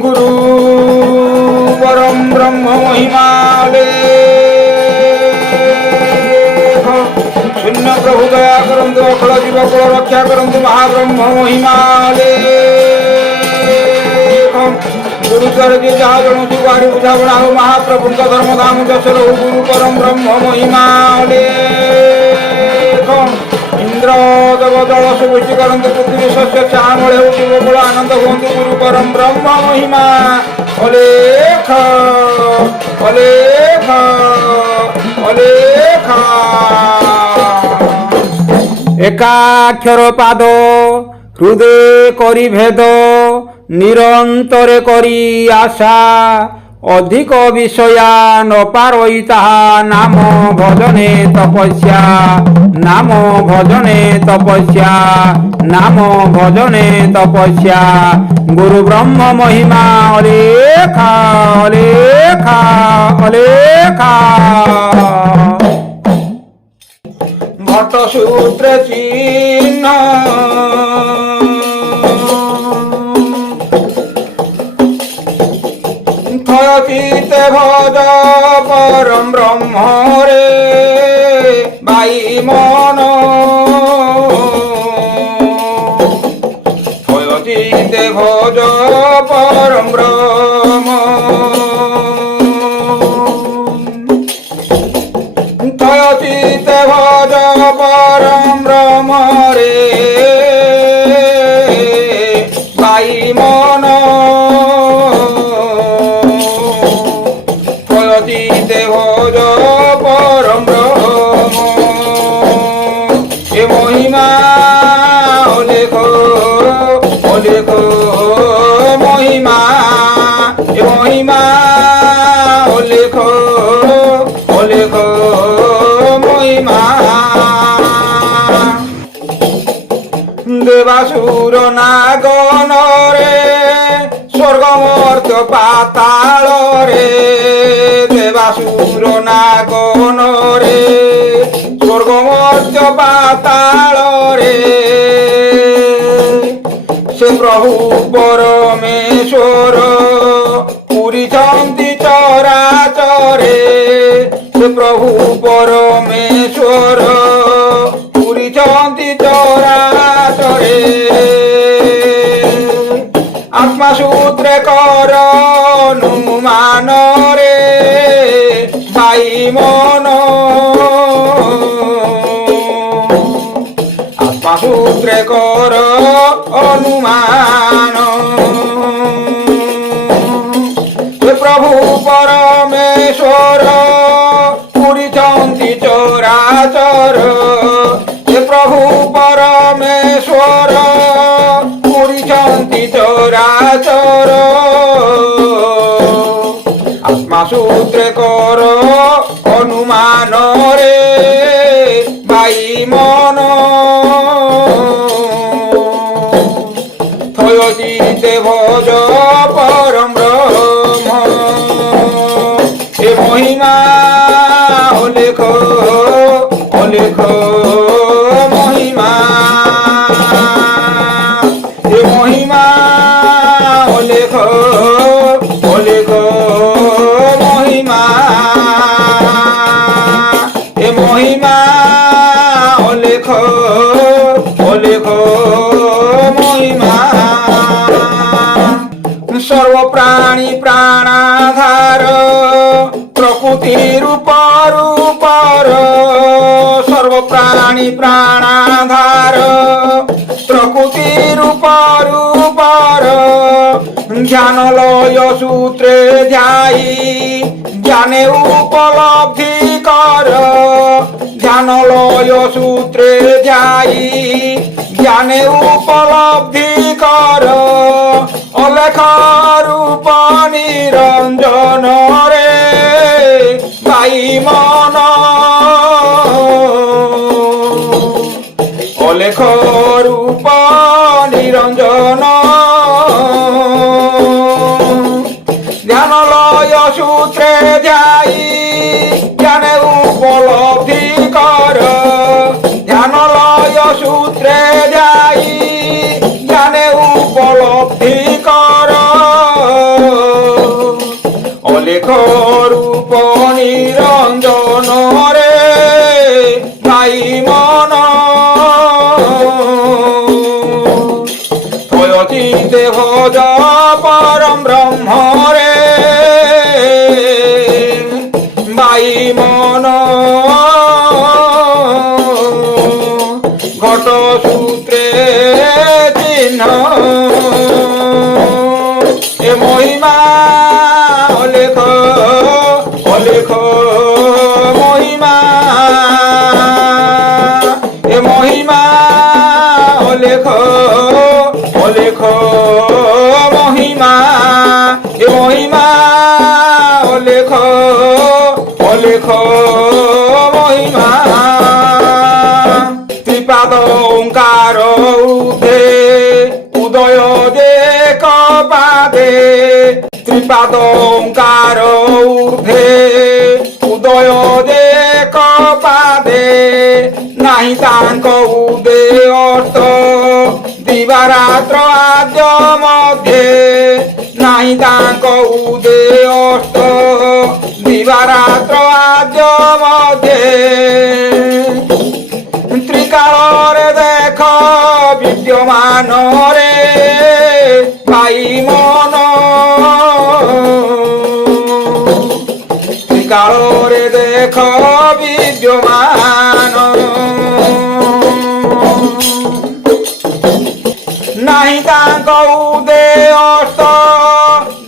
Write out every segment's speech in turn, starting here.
गुरु परम ब्रह्म महिमाले शून्य प्रभु दया करंतु अखिल जीव कुल रक्षा करंतु महाब्रह्म महिमाले गुरुद्वार के जहाँ जन सुगारी बुझावना हो महाप्रभु धर्म धाम दशर हो गुरु परम ब्रह्म महिमाले इंद्र देवदल सुवृष्टि करंतु पृथ्वी शस्य श्यामले हो शिवकुल आनंद हुंतु गुरु परम ब्रह्म महिमा अलेख अलेख अलेख एकाक्षर पाद हृदय करी भेद निरंतरे करी आशा अधिक विषया न पारई ताहा नाम भजने तपस्या नाम भजने तपस्या नाम भजने तपस्या गुरु ब्रह्म महिमा अलेखा अलेखा अलेखा भट्ट सूत्र चिन्ह चिते भज परम ब्रह्म रे बाई मन चिते भज परम ब्रह्म चिते भज परम ब्रह्म रे बाई मन भज परम ब्रह्म ए महिमा अलेख अलेख महिमा ए महिमा अलेख अलेख महिमा देवासुर नागन रे स्वर्ग मर्त्य पाताल रे देवासुर नागन रे स्वर्ग मर्त्य पाताल रे से प्रभु परमेश्वर पूरिछन्ति चराचरे से प्रभु परमेश्वर पूरिछन्ति चराचरे आत्मसूत्रे कर अनुमान रे बाई मन आत्मसूत्रे कर अनुमान प्रभु परमेश्वर पूरिछन्ति चराचर प्रभु परमेश्वर पूरिछन्ति चराचर आत्मसूत्रे कर अनुमान रे बाई मन थयचिते भज परम ब्रह्म ए महिमा अलेख अलेख महिमा ए महिमा अलेख अलेख महिमा ए महिमा अलेख अलेख महिमा सर्व प्राणी प्राणाधार प्रकृति रूप रूपर सर्व प्राणी प्राणाधार प्रकृति रूप रूपर ज्ञान लय सूत्रे ध्यायी ज्ञाने उपलब्धि कर ज्ञान लय सूत्रे ध्यायी ज्ञाने उपलब्धि कर अलेख रूप निरंजन रे बाई मन अलेख रूप निरंजन ध्यान लय सूत्रे ध्यायी ज्ञाने उपलब्धि कर ध्यान लय सूत्रे ध्यायी ज्ञाने उपलब्धि कर অলেখ রূপ নিরঞ্জন রে ভাই মন থয়চিতে ভজ পরম ব্রহ্ম রে ভাই মন ঘট সূত্রে চিহ্ন এ মহিমা অলেখ অলেখ মহিমা এ মহিমা অলেখ অলেখ মহিমা এ মহিমা অলেখ অলেখ মহিমা ত্রিপাদ ওঙ্কার ঊর্ধ্বে উদয় যে কপাদে ত্রিপাদ ওঙ্কার ঊর্ধ্বে উদয় যে কপাদে নাহি তাঙ্ক উদে অর্থ দিবারাত্র আদ্য মধ্যে নাহি তাঙ্ক উদে অর্থ দিবারাত্র আদ্য মধ্যে ত্রিকালরে দেখ বিদ্যমান রে ভাই মন ত্রিকালরে দেখ বিদ্যমান নাহি তাঙ্ক উদে অর্থ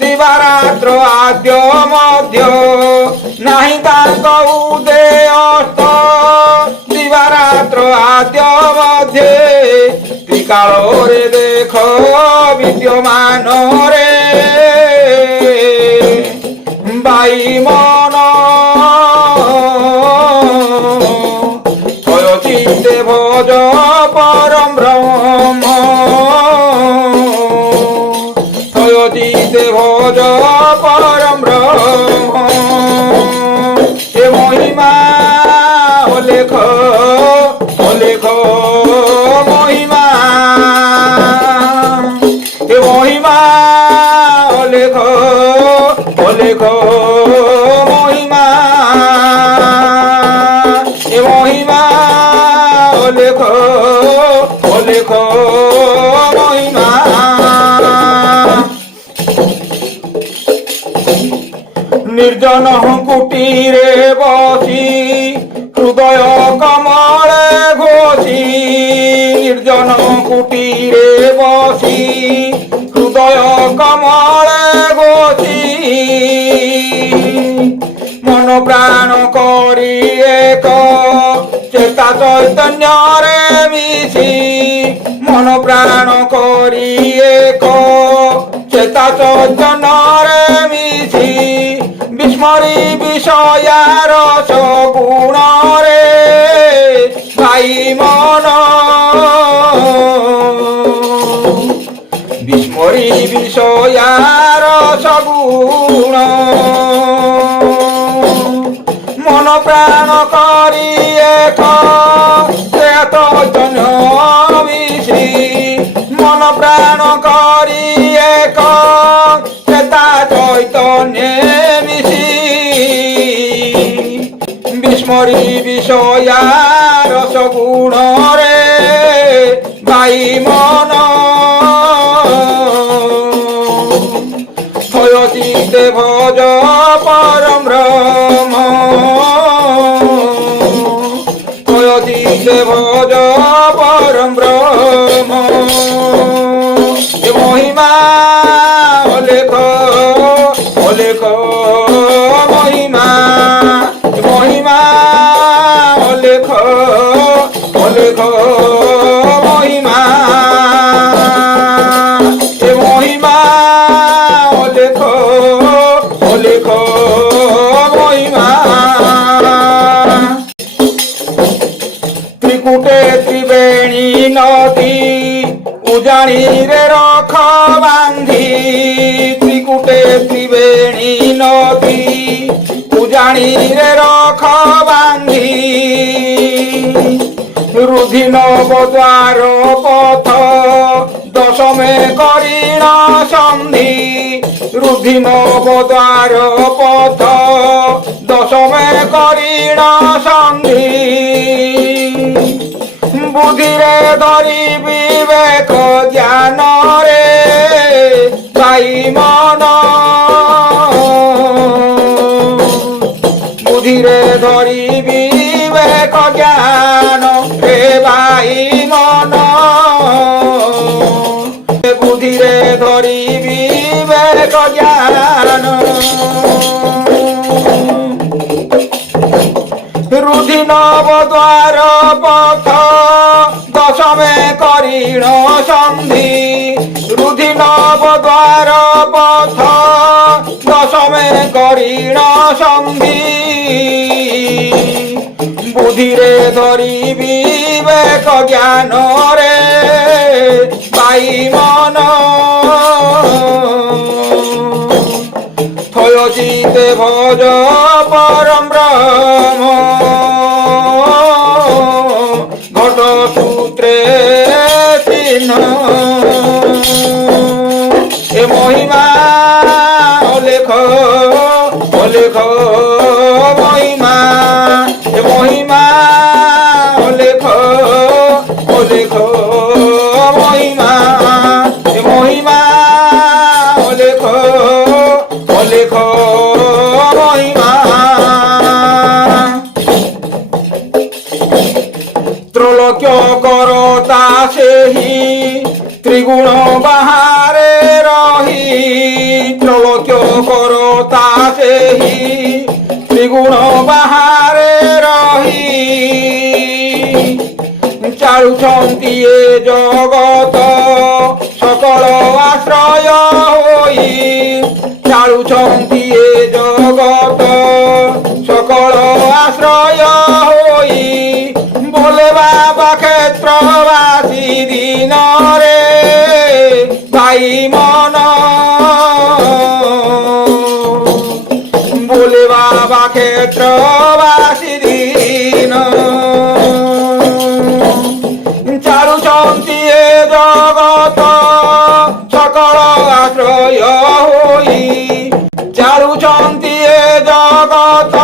দিবারাত্র আদ্য মধ্য নাহি তাঙ্ক উদে অর্থ দিবারাত্র আদ্য মধ্যে ত্রিকালরে দেখ বিদ্যমান রে ভাই মন থয়চিতে ভজ পরম ব্রহ্ম থয়চিতে ভজ পরম ব্রহ্ম এ মহিমা অলেখ অলেখ মহিমা এ মহিমা অলেখ অলেখ মহিমা এ মহিমা অলেখ অলেখ মহিমা নির্জন কুটিরে বসি হৃদয় কমলে ঘোষি নির্জন কুটিরে বসি হৃদয় কমলে ঘোষি মন প্রাণ করি এক চেতা চৈতন্যরে মিশি মন প্রাণ করি এক চেতা চৈতন্যরে মিশি বিস্মরি বিষয়ার সগুণ রে ভাই মন বিস্মরি বিষয়ার সগুণ মন প্রাণ করি এক চৈতন্য মিশি মন প্রাণ করি এক চেতা চৈতন্য মিশি বিস্মরি বিষয়ার সগুণ রে ভাই মন থয়চিতে ভজ পরম ব্রহ্ম থয়চিতে ভজ পরম ব্রহ্ম এ মহিমা অলেখ অলেখ মহিমা এ মহিমা অলেখ অলেখ মহিমা এ মহিমা অলেখ অলেখ মহিমা ত্রিকুটে ত্রিবেণী নদী উজানিরে রখ বান্ধি ত্রিকুটে ত্রিবেণী নদী উজানিরে রখ বান্ধি রুধি নবদ্বার পথ দশমে করিণ সন্ধি রুধি নবদ্বার পথ দশমে করিণ সন্ধি বুদ্ধিরে ধরি বিবেক জ্ঞান রে ভাই মন বুদ্ধিরে ধরি বিবেক জ্ঞান রে ভাই মন বুদ্ধিরে ধরি বিবেক জ্ঞান রুধি নবদ্বার পথ দশমে করিণ সন্ধি রুধি নবদ্বার পথ দশমে করিণ সন্ধি বুদ্ধিরে ধরি বিবেক জ্ঞান রে পাই মন থয়চিতে ভজ পরম ব্রহ্ম ঘট সূত্রে চিহ্ন এ মহিমা অলেখ অলেখ মহিমা এ মহিমা অলেখ অলেখ মহিমা এ মহিমা অলেখ অলেখ মহিমা ত্রৈলোক্য করতা সেহি ত্রিগুণ বাহারে রহি ত্রৈলোক্য করতা সেহি ত্রিগুণ বাহারে রহি চালুছন্তি এ জগত সকল আশ্রয় হই চালুছন্তি এ জগত সকল আশ্রয় হই বলে বাবা ক্ষেত্রবাসী দিন রে ভাই মন বলে বাবা ক্ষেত্রবাসী দিন চালুছন্তি এ জগত সকল আশ্রয় হই চালুছন্তি এ জগত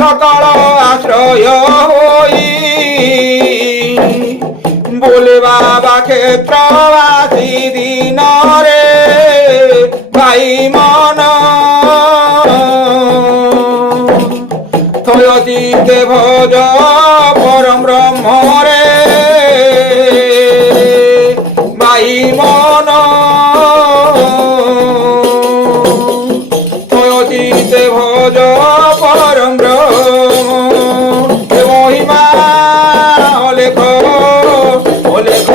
সকল আশ্রয় হই বলে বাবা ক্ষেত্রবাসী দিন রে ভাই মন থয়চিতে ভজ পরম ব্রহ্ম রে ভাই মন থয়চিতে ভজ পরম ব্রহ্ম এ মহিমা অলেখ অলেখ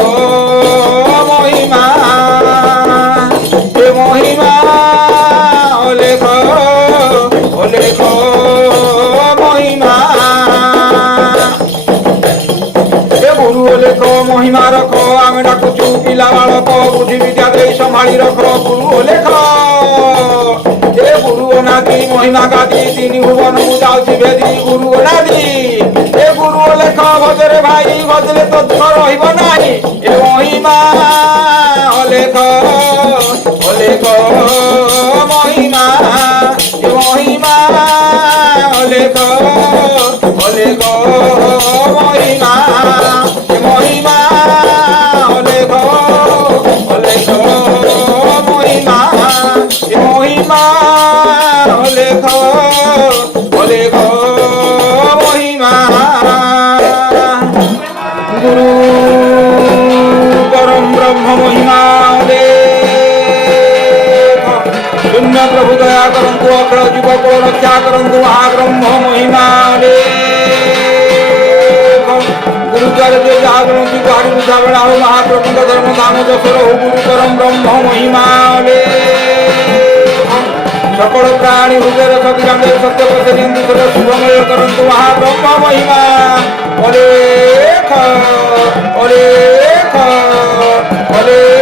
মহিমা এ মহিমা অলেখ অলেখ মহিমা এ গুরু অলেখ মহিমা রখ আমি ডাকুছু পিলা বালক বুদ্ধি বিদ্যা দেই সম্ভাଳି রখ গুরু অলেখ এ গুরু অনাদি মহিমা গাদি তিনি ভুবন যাଉଛି ভেদি গুরু অনাদি এ গুরু অলেখ ভজরে ভাই ভজলে তো দুঃখ রহিব ନାହିଁ ଏ ମହିମା ଅଲେଖ ଅଲେଖ ମହିମା ଏ ମହିମା ଅଲେଖ ଅଲେଖ ମହିମା ଏ ମହିମା ଅଲେଖ ଅଲେଖ ମହିମା ଏ ମହିମା ଅଲେଖ ଅଲେଖ ମହିମା গুরু পরম ব্রহ্ম মহিমা শূন্য প্রভু দয়া করন্তু অগ্র যুবক রক্ষা করন্তু মহাব্রহ্ম মহিমা গুরুদ্বার যে জাগরন্তু গুহারি বুঝাবেড়া হো মহাপ্রভুঙ্ক ধর্ম ধাম যশোর হো গুরু পরম ব্রহ্ম মহিমা সকল প্রাণী হৃদয় সবিরামে সত্য পথে নিন্দুর শুভময় করন্তু মহাব্রহ্ম মহিমা অলেখ অলেখ অলেখ